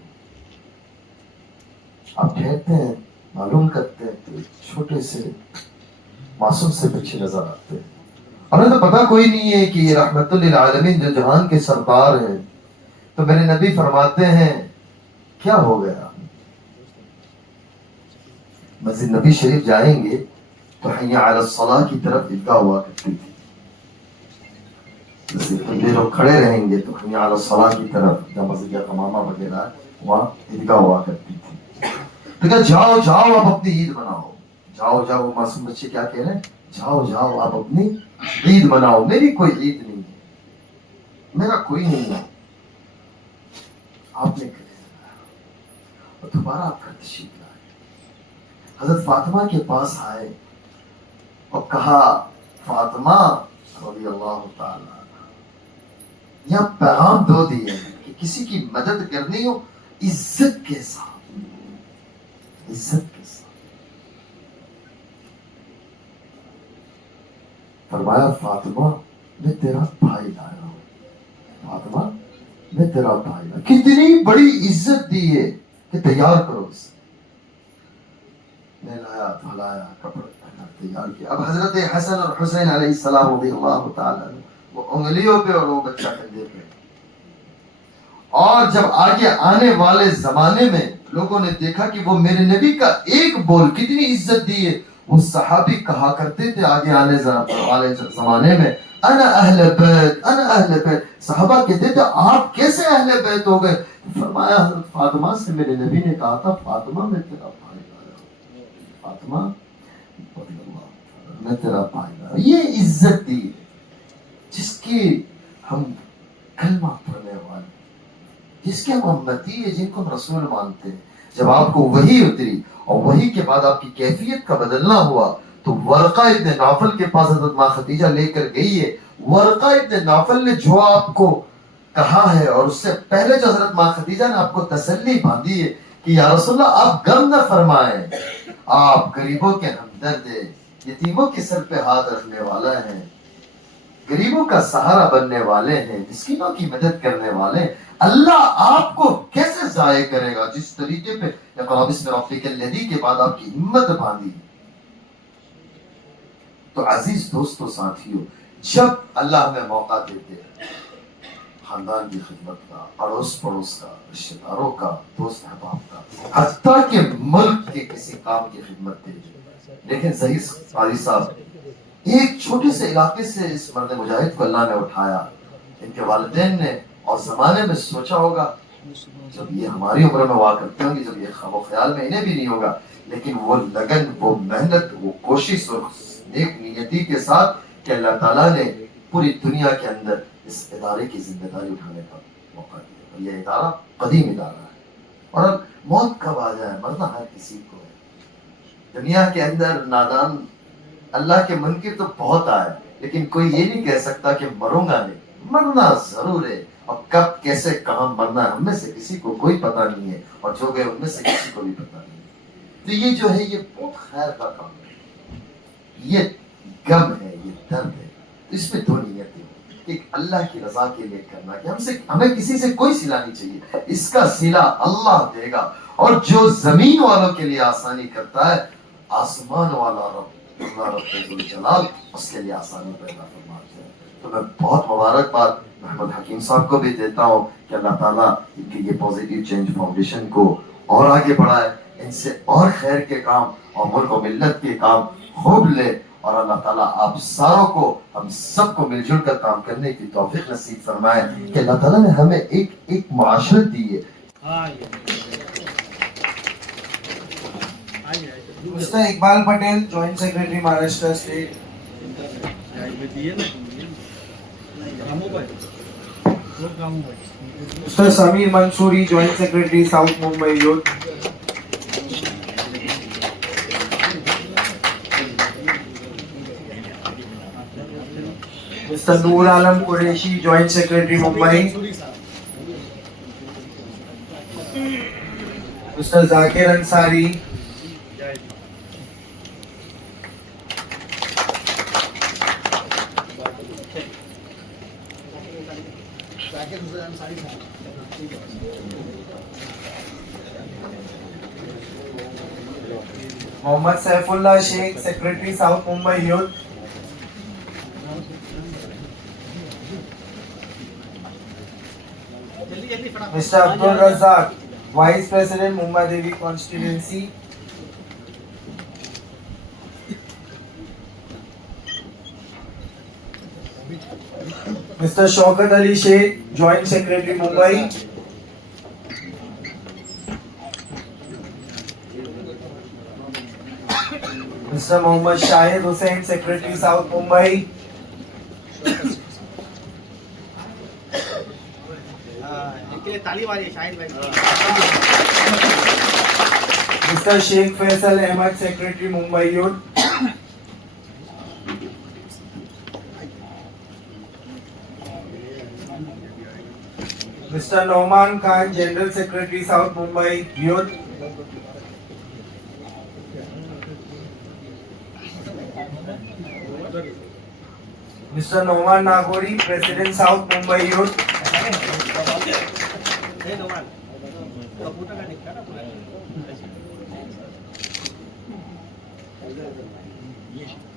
آپ ٹھہرتے ہیں، معلوم کرتے ہیں تو ایک چھوٹے سے معصوم سے بچے نظر آتے ہیں. ہمیں تو پتا کوئی نہیں ہے کہ یہ رحمت للعالمین جو جہان کے سردار ہیں. تو میرے نبی فرماتے ہیں کیا ہو گیا؟ مسجد نبی شریف جائیں گے تو حی علی الصلاۃ کی طرف عیدگاہ ہوا کرتی تھی. جیسے لوگ کھڑے رہیں گے تو حی علی الصلاۃ کی طرف جہاں مسجد قمامہ وغیرہ وہاں عیدگاہ ہوا کرتی تھی. تو کہا جاؤ جاؤ آپ اپنی عید بناؤ، جاؤ جاؤ. معصوم بچے کیا کہہ رہے ہیں؟ جاؤ جاؤ آپ اپنی عید بناؤ، میری کوئی عید نہیں ہے، میرا کوئی نہیں ہے. آپ نے اور دوبارہ آپ کا تشریف لائے، حضرت فاطمہ کے پاس آئے اور کہا فاطمہ رضی اللہ تعالیٰ یہاں پیغام دو دیے کہ کسی کی مدد کرنی ہو عزت کے ساتھ، عزت کے ساتھ. فرمایا فاطمہ میں تیرا بھائی لایا ہوں، فاطمہ میں تیرا بھائی لایا. کتنی بڑی عزت دی ہے کہ تیار کرو اسے. میں لایا، دھلایا، کپڑے پہنا، تیار کیا. اب حضرت حسن اور حسین علیہ السلام رضی اللہ تعالیٰ وہ انگلیوں پہ اور وہ بچہ کندھے پہ. اور جب آگے آنے والے زمانے میں لوگوں نے دیکھا کہ وہ میرے نبی کا ایک بول کتنی عزت دی ہے. وہ صحابی کہا کرتے تھے آگے آنے والے زمانے میں انا اہل بیت، انا اہل بیت. صحابہ کہتے تھے آپ کیسے اہل بیت ہو گئے؟ فرمایا حضرت فاطمہ سے میرے نبی نے کہا تھا فاطمہ میں تیرا بھائی لایا ہوں، فاطمہ میں تیرا بھائی لایا ہوں. یہ عزت دی جس کی ہم کلمہ پڑھنے والے، جس کے ہم امتی ہیں، جن کو ہم رسول مانتے ہیں. جب آپ کو وحی اتری اور وحی کے بعد آپ کی کیفیت کا بدلنا ہوا تو ورقہ ابن نوفل کے پاس حضرت ماں خدیجہ لے کر گئی ہے. ورقہ ابن نوفل نے جو آپ کو کہا ہے اور اس سے پہلے جو حضرت ماں خدیجہ نے آپ کو تسلی باندھی ہے کہ یا رسول اللہ آپ غم نہ فرمائیں, آپ غریبوں کے ہمدرد ہیں, یتیموں کے سر پہ ہاتھ رکھنے والا ہیں, غریبوں کا سہارا بننے والے ہیں, مسکینوں کی مدد کرنے والے ہیں. اللہ آپ کو کیسے ضائع کرے گا جس طریقے پہ اقرا بسم ربک الذی کے بعد آپ کی ہمت باندھی. تو عزیز دوستو ساتھیو, جب اللہ ہمیں موقع دیتے ہیں خاندان کی خدمت کا, اڑوس پڑوس کا, رشتہ داروں کا, دوست احباب کا, حتیٰ کہ ملک کے کسی کام کی خدمت دے. لیکن ظہیر قاضی صاحب, ایک چھوٹے سے علاقے سے اس مرد مجاہد کو اللہ نے اٹھایا. ان کے والدین نے اور زمانے میں سوچا ہوگا, جب یہ ہماری عمر میں ہوا کرتے ہوں گے, جب یہ خواب و خیال میں انہیں بھی نہیں ہوگا, لیکن وہ لگن, وہ محنت, وہ کوشش اور نیک نیتی کے ساتھ کہ اللہ تعالیٰ نے پوری دنیا کے اندر اس ادارے کی ذمہ داری اٹھانے کا موقع دیا. اور یہ ادارہ قدیم ادارہ ہے, اور اب موت کب آ جائے مرنا ہر کسی کو ہے. دنیا کے اندر نادان اللہ کے منکر تو بہت آئے, لیکن کوئی یہ نہیں کہہ سکتا کہ مروں گا نہیں. مرنا ضرور ہے, اور کب کیسے کہاں مرنا ہے ہم میں سے کسی کو کوئی پتہ نہیں ہے, اور جو گئے ان میں سے کسی کو بھی پتہ نہیں ہے. تو یہ جو ہے یہ بہت خیر کا کام ہے, یہ غم ہے, یہ درد ہے. تو اس میں دو نیتیں, ایک اللہ کی رضا کے لیے کرنا کہ ہمیں کسی سے کوئی صلہ نہیں چاہیے, اس کا صلہ اللہ دے گا. اور جو زمین والوں کے لیے آسانی کرتا ہے, آسمان والا رب اللہ رب الجلال اس کے لیے آسانی پیدا فرماتا ہے. تو میں بہت مبارکباد محمد حکیم صاحب کو بھی دیتا ہوں کہ اللہ تعالیٰ ان کی یہ پازیٹیو چینج فاؤنڈیشن کو اور آگے بڑھائے, ان سے اور خیر کے کام اور ملک و ملت کے کام خوب لے. اور اللہ تعالیٰ آپ ساروں کو, ہم سب کو مل جل کر کام کرنے کی توفیق نصیب فرمائے کہ اللہ تعالیٰ نے ہمیں ایک معاشرت دی ہے. Mister Iqbal Patel, joint secretary Maharashtra state. Mister Sameer Mansoori, joint secretary south Mumbai youth. Mister Noor Alam Qureshi, joint secretary Mumbai. Mister Zakir Ansari. Mohammad Saifullah Sheikh, secretary south Mumbai youth. Mister Abdul Razzaq, vice president Mumbadevi constituency. Mister Shaukat Ali Sheikh, joint secretary Mumbai. Mister Mohammad Shahid Hussain, secretary south Mumbai. Mister Sheikh Faisal Ahmed, secretary Mumbai youth. Mister Noman Khan, general secretary south Mumbai youth. Mister Noman Nagori, president south Mumbai youth.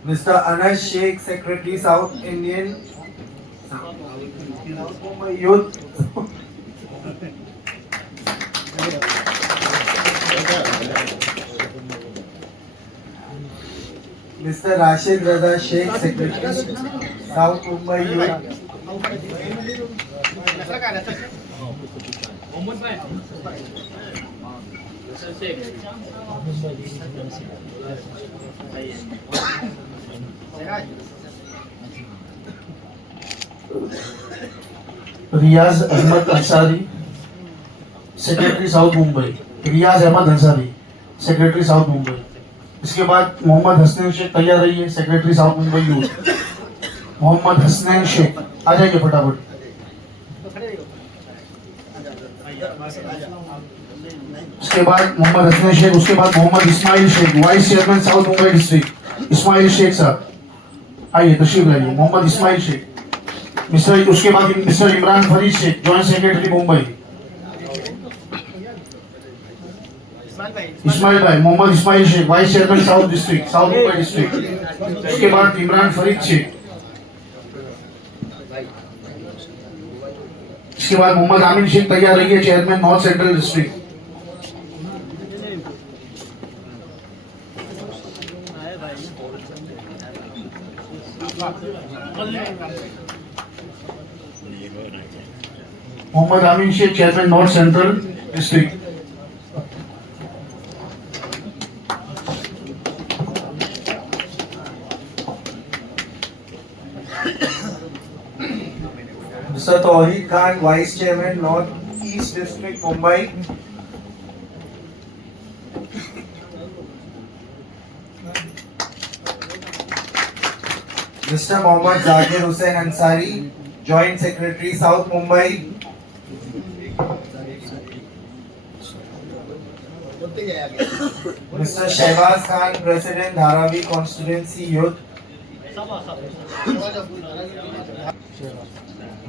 Mister Anas Sheikh, secretary south Indian Mumbai youth. Mister Rashid Raza Sheikh, secretary south Mumbai youth. Riyaz Ahmed Ansari, secretary south Mumbai. Riyaz Ahmed Ansari, secretary south Mumbai. इसके बाद मोहम्मद हसनैन शेख तैयार रहिए, secretary south Mumbai youth. Mohammad Hasnain Sheikh आ जाइए फटाफट। उसके बाद मोहम्मद हसनैन शेख, उसके बाद Mohammad Ismail Sheikh, vice chairman south Mumbai district. Ismail Sheikh साहब आइए, तशरीफ लाइए। मोहम्मद इस्माइल शेख मिस्टर, उसके बाद mister Imran Farid Sheikh, joint secretary Mumbai. Ismail भाई, Mohammad Ismail Sheikh, vice chairman south district, south Mumbai district. उसके बाद इमरान फरीद शेख। इसके बाद मोहम्मद आमिन शेख तैयार रहिए, chairman north central district. Mohammad Amin Sheikh, chairman north central district. Mr. Tawheed Khan, Vice Chairman, North East District, Mumbai. Mr. Mohammad Zakir Hussain Ansari, Joint Secretary, South Mumbai. Mr. Shehbaz Khan, President, Dharavi Constituency Youth.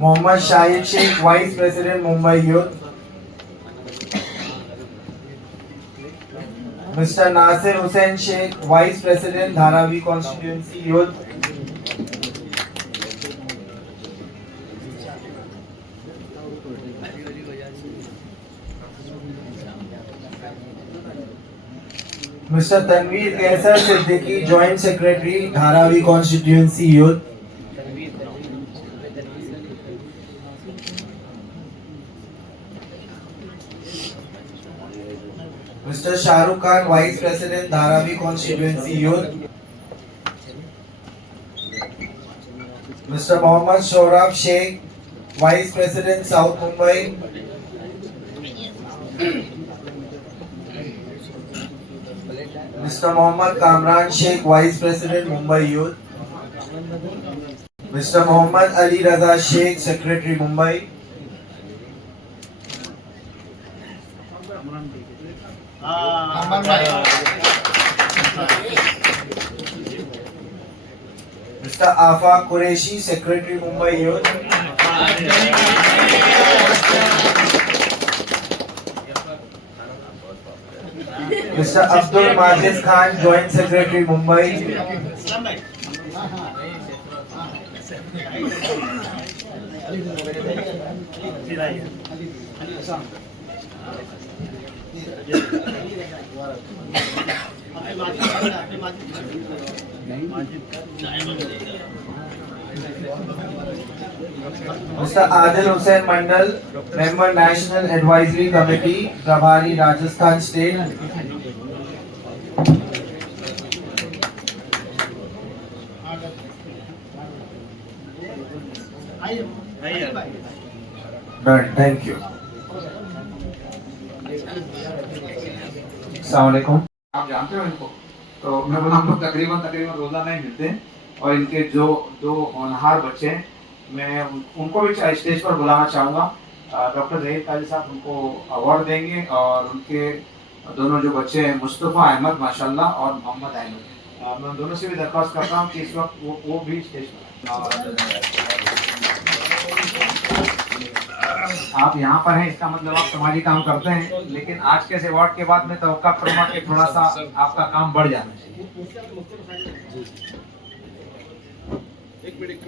Mohammad Shahid Sheikh, Vice President, Mumbai Youth. Mr. Nasir Hussain Sheikh, Vice President, Dharavi Constituency Youth. Mr. Tanveer Kaisar Siddiqui, Joint Secretary, Dharavi Constituency Youth. Mr. Shahrukh Khan, Vice President, Dharavi Constituency Youth. Mr. Mohammad Shohrab Sheikh, Vice President, South Mumbai. Mr. Mohammad Kamran Sheikh, Vice President, Mumbai Youth. Mr. Mohammad Ali Raza Sheikh, Secretary, Mumbai. Mr. Afaq Qureshi, Secretary, Mumbai Youth. Mr. Abdul Majid Khan, Joint Secretary, Mumbai. Mr. Adil Hussain Mandal, Member, National Advisory Committee, Prabhari, Rajasthan State. Done. Thank you. अस्सलामुअलैकुम। आप जानते हो इनको? तो मैं बोला हम लोग तकरीबन रोजाना ही मिलते हैं और इनके जो दो होनहार बच्चे हैं मैं उनको भी स्टेज पर बुलाना चाहूँगा। डॉक्टर ज़हीर काजी साहब उनको अवार्ड देंगे और उनके दोनों जो बच्चे हैं मुस्तफ़ा अहमद माशाल्लाह और मोहम्मद अहमद, मैं दोनों से भी दरख्वास्त करता हूँ कि इस वक्त वो भी स्टेज पर। आप यहाँ पर हैं इसका मतलब आप समाजी काम करते हैं, लेकिन आज के इस अवार्ड के बाद मैं तवक्का करूँगा कि थोड़ा सा आपका काम बढ़ जाना चाहिए। एक मिनट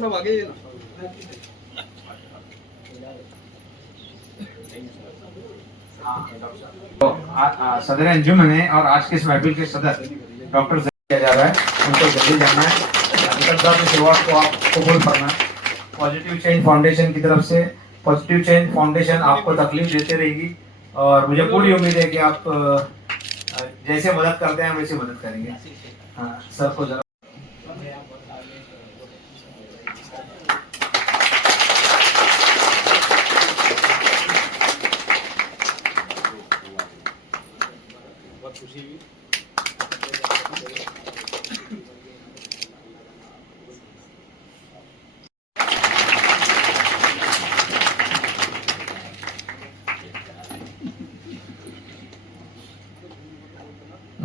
साहब आगे ना। तो सदर अंजुमन है और आज के इस महफिल के सदर डॉक्टर किया जा रहा है, उनको जल्दी जाना है। इस अवार्ड को आप कबूल करना है। पॉजिटिव चेंज फाउंडेशन की तरफ से पॉजिटिव चेंज फाउंडेशन आपको तकलीफ देते रहेगी और मुझे पूरी उम्मीद है कि आप जैसे मदद करते हैं वैसे मदद करेंगे। हाँ सर को जरा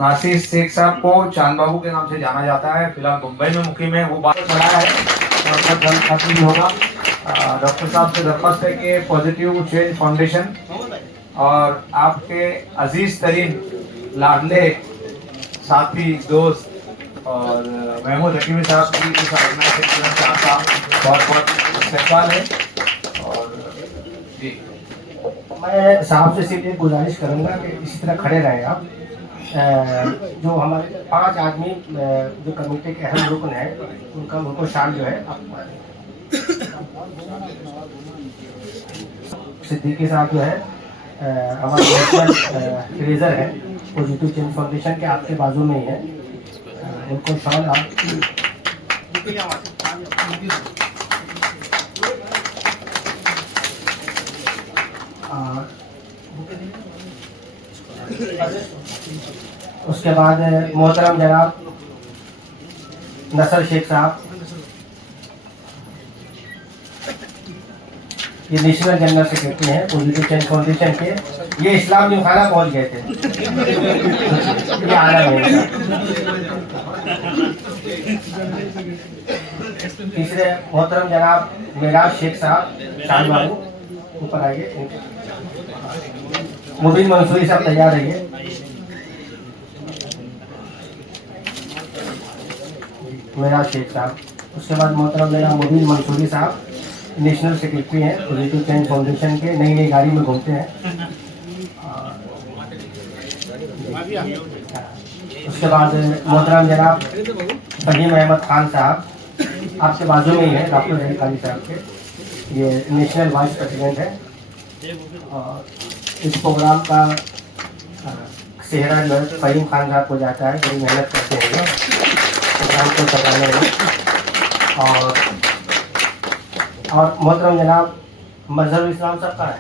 नासिर शेख साहब को चांद बाबू के नाम से जाना जाता है, फिलहाल मुंबई में मुकीम है। वो बात चलाया है और बहुत जल्द खत्म भी होगा। डॉक्टर साहब से दरख्वास्त है कि पॉजिटिव चेंज फाउंडेशन और आपके अजीज तरीन लाडले साथी दोस्त और महमूद हकीमी साहब की इस ऑर्गेनाइजेशन का बहुत बहुत इस्तेमाल है। और जी मैं साहब से सिर्फ एक गुजारिश करूंगा कि इसी तरह खड़े रहें आप। जो हमारे 5 आदमी जो कमेटी के अहम रुकन हैं उनको शान जो है आप सिद्दीकी साहब जो है हमारे नेशनल फ्रेजर है पॉजिटिव चेंज फाउंडेशन के आपके बाजू में ही है, उनको शान आप उसके बाद मोहतरम जनाब नसर शेख साहब, ये नेशनल जनरल सेक्रेटरी हैं पॉजिटिव चेंज फाउंडेशन के। ये इस्लाम जिमखाना पहुंच गए थे, ये आना नहीं। तीसरे मोहतरम जनाब मेराज शेख साहब शाह बाबू, ऊपर आइए। मुबीन मंसूरी साहब तैयार रहिए। मेराज शेख साहब, उसके बाद मोहतरम मेरा मुबीन मंसूरी साहब नेशनल सेक्रेटरी हैं पॉजिटिव चेंज फाउंडेशन के, नई नई गाड़ी में घूमते हैं। उसके बाद मोहतरम जनाब फहीम अहमद खान साहब, आपके बाजू में ही है डॉक्टर जहीर काजी साहब के, ये नेशनल वाइस प्रेसिडेंट है। और इस प्रोग्राम का सेहरा जो है फहीम खान साहब को जाता है, बड़ी मेहनत करते हैं प्रोग्राम को करवाने में। और मोहतरम जनाब मजहर इस्लाम साहब का है,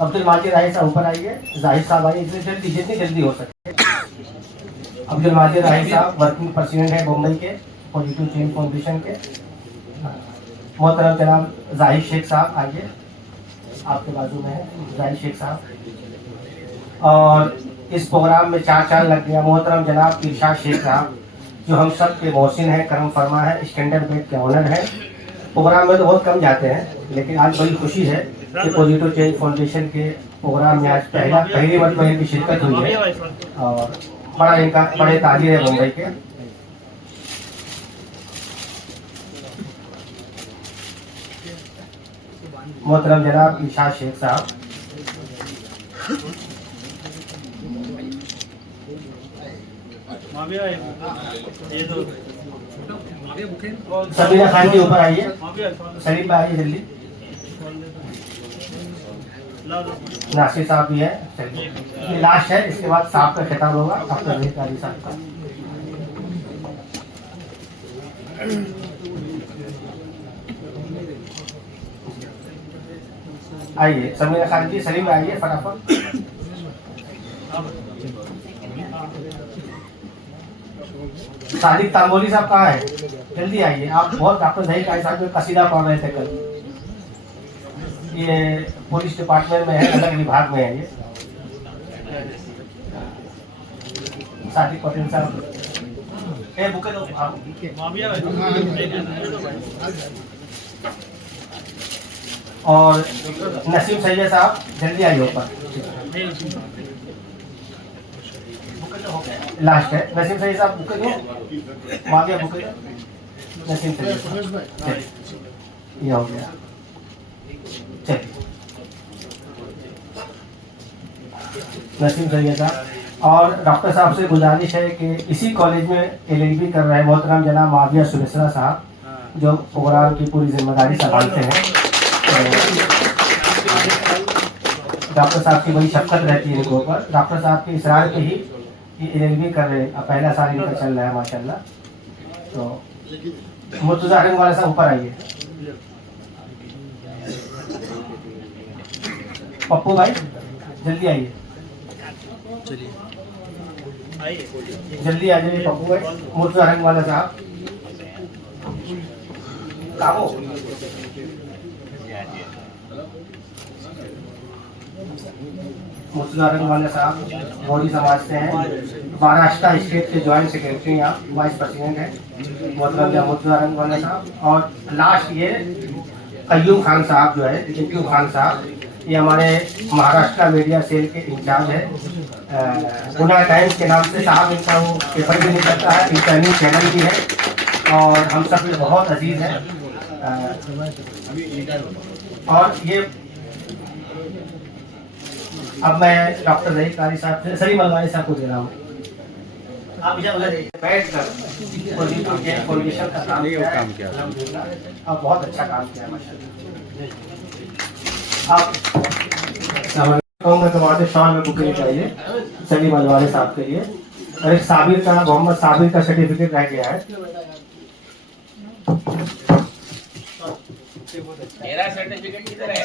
अब्दुल माजिद राही साहब ऊपर आइए, जाहिद साहब आइए, जितनी जल्दी हो सके। अब्दुल माजिद राही साहब वर्किंग प्रेसिडेंट है मुंबई के पॉजिटिव चेंज फाउंडेशन के। मोहतरम जनाब जाहिद शेख साहब आइए, आपके बाजू में है जाहिद शेख साहब। और इस प्रोग्राम में 4 चांद लग गया मोहतरम जनाब इरशाद शेख साहब, जो हम सब के मोहसिन हैं, करम फरमा है, स्टैंडर्ड बेड के ऑनर हैं। प्रोग्राम में तो बहुत कम जाते हैं, लेकिन आज बड़ी खुशी है कि पॉजिटिव चेंज फाउंडेशन के प्रोग्राम में आज पहली मरतबा इनकी शिरकत हुई है और बड़े ताजिर है मुंबई के। मोहतरम जनाब इरशाद शेख साहब, सबीना खान के ऊपर आइए, सलीम भाई आइए जल्दी। नासिर साहब भी है, ये लास्ट है, इसके बाद साहब का खिताब होगा डॉक्टर जहीर काजी साहब का। आइए सबीना खान जी, सलीम आइए फटाफट। सादिक तांबोली साहब कहाँ है, जल्दी आइए आप। बहुत डॉक्टर जहीर काजी साहब जो कसीदा पढ़ रहे थे कल, ये पुलिस डिपार्टमेंट में है, अलग विभाग में है ये। सादिक पटेल साहब, बुके दो आप। और नसीम सैयद साहब जल्दी आइए ऊपर, लास्ट है। नसीम सैयद साहब बुके दो, माविया बुके दो। नसीम सैयद ये हो गया, चलिए नसीम सैयद साहब। और डॉक्टर साहब से गुजारिश है कि इसी कॉलेज में LLB कर रहे हैं मोहतरम जनाब माविया सुरेसरा साहब, जो प्रोग्राम की पूरी जिम्मेदारी संभालते हैं। डॉक्टर साहब की बड़ी शफकत रहती है इनके ऊपर, डॉक्टर साहब के इसरार पे ही ये LLB कर रहे हैं, अब पहला साल इनका चल रहा है माशाल्लाह। तो मुर्तजा अहमद वाला साहब ऊपर आइए। पप्पू भाई जल्दी आइए, जल्दी आ जाइए पप्पू भाई। मुर्तजा अहमद वाला साहब काबो। मुर्तुज़ा वाले साहब मोदी समाज से हैं, महाराष्ट्र स्टेट के जॉइंट सेक्रेटरी यहाँ वाइस प्रेसिडेंट हैं मुर्तुज़ा वाले साहब। और लास्ट ये कयूम खान साहब जो है, कयूम खान साहब ये हमारे महाराष्ट्र मीडिया सेल के इंचार्ज है। गुना टाइम्स के नाम से साहब इनका वो पेपर भी नहीं करता है, इंटरनेट चैनल भी है और हम सब भी बहुत अजीज हैं। और ये अब मैं डॉक्टर ज़हीर कारी साहब से सलीम अलवानी साहब को दे रहा हूँ। आप इधर उधर बैठ कर फाउंडेशन का काम किया और बहुत अच्छा काम किया माशाल्लाह। आप कहूँगा तो वहाँ से शॉल में बुकिंग चाहिए सलीम अलवानी साहब के लिए। और एक साबिर का, मोहम्मद साबिर का सर्टिफिकेट रह गया है। मेरा सर्टिफिकेट किधर है?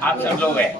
आप सब लोग हैं।